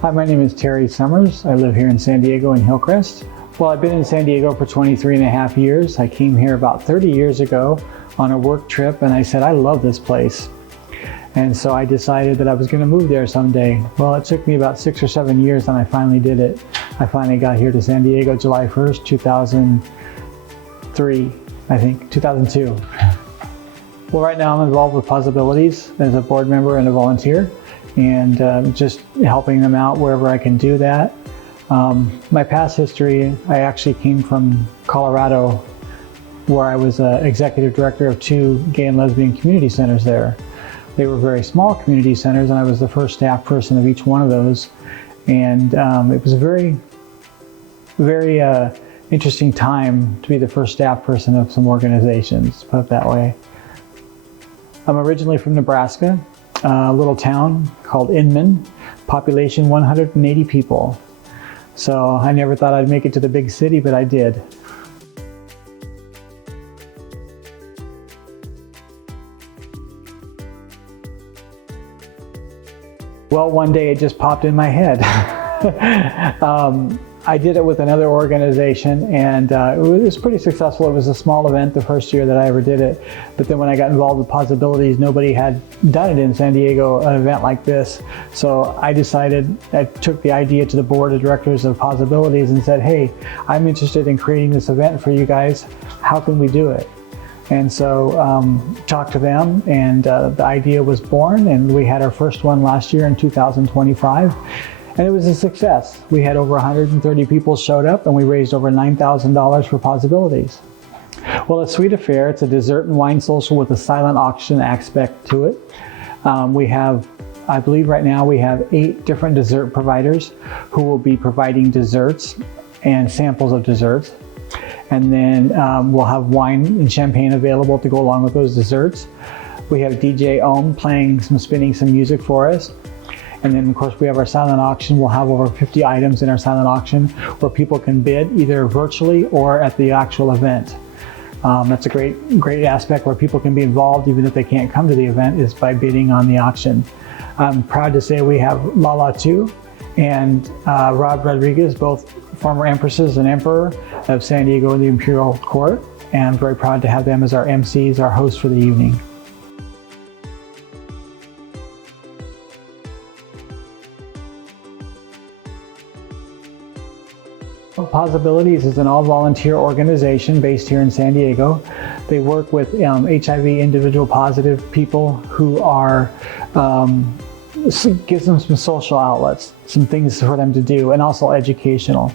Hi, my name is Terry Summers. I live here in San Diego in Hillcrest. Well, I've been in San Diego for 23 and a half years. I came here about 30 years ago on a work trip, and I said, I love this place. And so I decided that I was going to move there someday. Well, it took me about 6 or 7 years, and I finally did it. I finally got here to San Diego July 1st, 2003, I think, 2002. Well, right now I'm involved with Possibilities as a board member and a volunteer, and just helping them out wherever I can do that. My past history, I actually came from Colorado, where I was executive director of 2 gay and lesbian community centers there. They were very small community centers, and I was the first staff person of each one of those. And it was a very, very interesting time to be the first staff person of some organizations, put it that way. I'm originally from Nebraska, a little town called Inman, population 180 people. So I never thought I'd make it to the big city, but I did. Well, one day it just popped in my head. I did it with another organization, and it was pretty successful. It was a small event the first year that I ever did it. But then when I got involved with Possibilities, nobody had done it in San Diego, an event like this. So I decided, I took the idea to the board of directors of Possibilities and said, hey, I'm interested in creating this event for you guys. How can we do it? And so talked to them, and the idea was born, and we had our first one last year in 2025. And it was a success. We had over 130 people showed up, and we raised over $9,000 for Possibilities. Well, a sweet affair. It's a dessert and wine social with a silent auction aspect to it. We have, I believe right now we have 8 different dessert providers who will be providing desserts and samples of desserts. And then we'll have wine and champagne available to go along with those desserts. We have DJ Ohm spinning some music for us. And then, of course, we have our silent auction. We'll have over 50 items in our silent auction where people can bid either virtually or at the actual event. That's a great aspect where people can be involved even if they can't come to the event, is by bidding on the auction. I'm proud to say we have Lala 2 and Rob Rodriguez, both former empresses and emperor of San Diego and the Imperial Court. And I'm very proud to have them as our MCs, our hosts for the evening. Possibilities is an all-volunteer organization based here in San Diego. They work with HIV individual positive people who are, gives them some social outlets, some things for them to do, and also educational.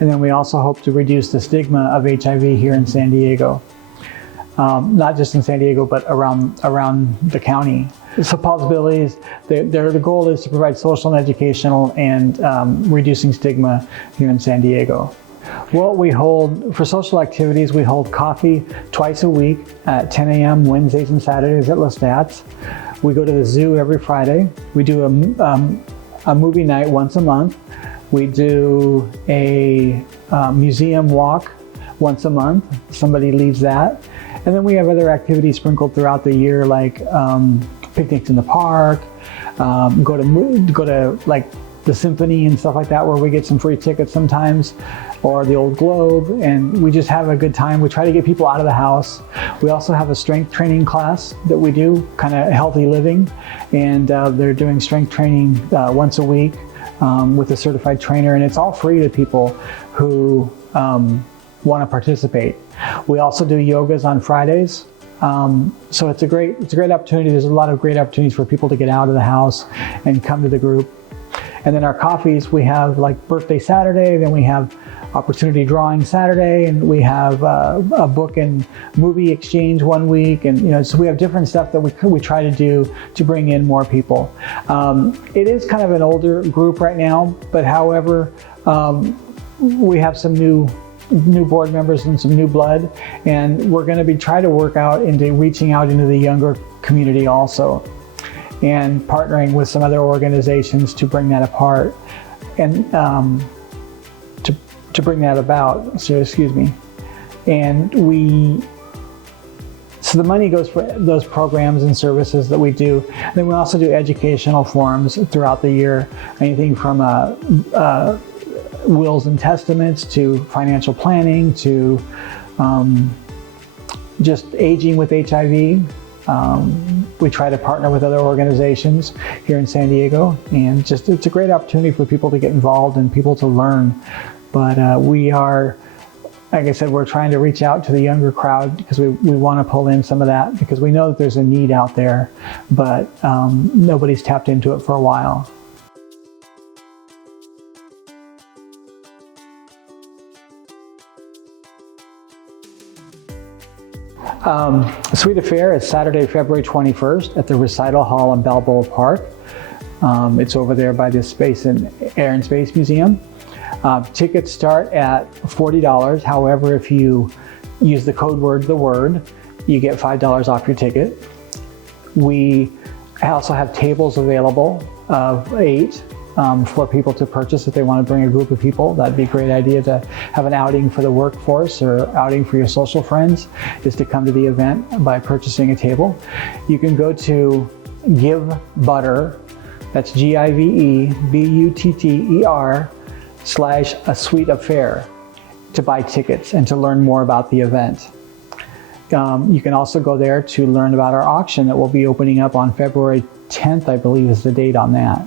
And then we also hope to reduce the stigma of HIV here in San Diego. Not just in San Diego, but around the county. So Possibilities, the goal is to provide social and educational and reducing stigma here in San Diego. Well, we hold, for social activities, we hold coffee twice a week at 10 a.m. Wednesdays and Saturdays at Lestat's. We go to the zoo every Friday. We do a movie night once a month. We do a museum walk once a month. Somebody leads that. And then we have other activities sprinkled throughout the year, like picnics in the park, go to like the symphony and stuff like that, where we get some free tickets sometimes, or the Old Globe, and we just have a good time. We try to get people out of the house. We also have a strength training class that we do, kind of healthy living, and they're doing strength training once a week with a certified trainer, and it's all free to people who want to participate. We also do yogas on Fridays. So it's a great opportunity. There's a lot of great opportunities for people to get out of the house and come to the group. And then our coffees, we have like birthday Saturday, then we have opportunity drawing Saturday, and we have a book and movie exchange one week, and so we have different stuff that we try to do to bring in more people. It is kind of an older group right now, but however, we have some new board members and some new blood, and we're going to try to work out into reaching out into the younger community also, and partnering with some other organizations to bring that apart and to bring that about. So excuse me. And So the money goes for those programs and services that we do. And then we also do educational forums throughout the year, anything from wills and testaments to financial planning to just aging with HIV. We try to partner with other organizations here in San Diego, and just it's a great opportunity for people to get involved and people to learn. But we are, like I said, we're trying to reach out to the younger crowd because we want to pull in some of that because we know that there's a need out there, but nobody's tapped into it for a while. Sweet Affair is Saturday, February 21st at the Recital Hall in Balboa Park. It's over there by the Air and Space Museum. Tickets start at $40. However, if you use the code word, the word, you get $5 off your ticket. We also have tables available of 8 for people to purchase if they want to bring a group of people. That'd be a great idea to have an outing for the workforce or outing for your social friends, is to come to the event by purchasing a table. You can go to GiveButter, that's GiveButter/A-Sweet-Affair to buy tickets and to learn more about the event. You can also go there to learn about our auction that will be opening up on February 10th, I believe is the date on that.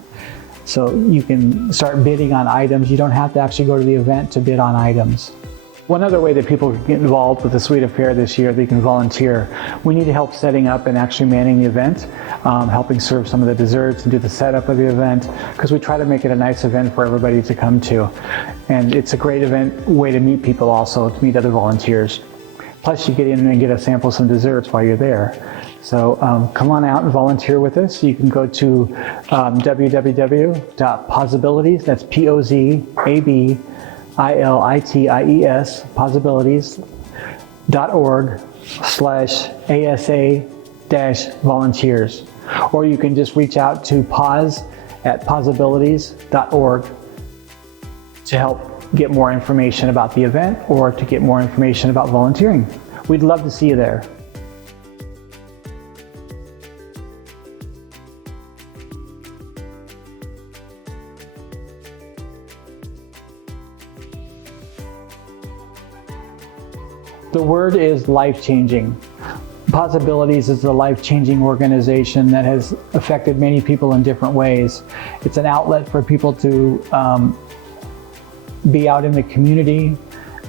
So you can start bidding on items. You don't have to actually go to the event to bid on items. One other way that people can get involved with the Sweet Affair this year, they can volunteer. We need help setting up and actually manning the event, helping serve some of the desserts and do the setup of the event, because we try to make it a nice event for everybody to come to. And it's a great way to meet people also, to meet other volunteers. Plus you get in and get a sample of some desserts while you're there. So come on out and volunteer with us. You can go to www.Pozibilities, that's P-O-Z-A-B-I-L-I-T-I-E-S, Pozibilities.org/ASA-volunteers. Or you can just reach out to Pozibilities@Pozibilities.org to help get more information about the event or to get more information about volunteering. We'd love to see you there. The word is life-changing. Pozibilities is a life-changing organization that has affected many people in different ways. It's an outlet for people to be out in the community,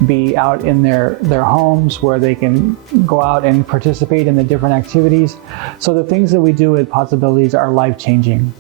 be out in their homes where they can go out and participate in the different activities. So the things that we do at Pozibilities are life-changing.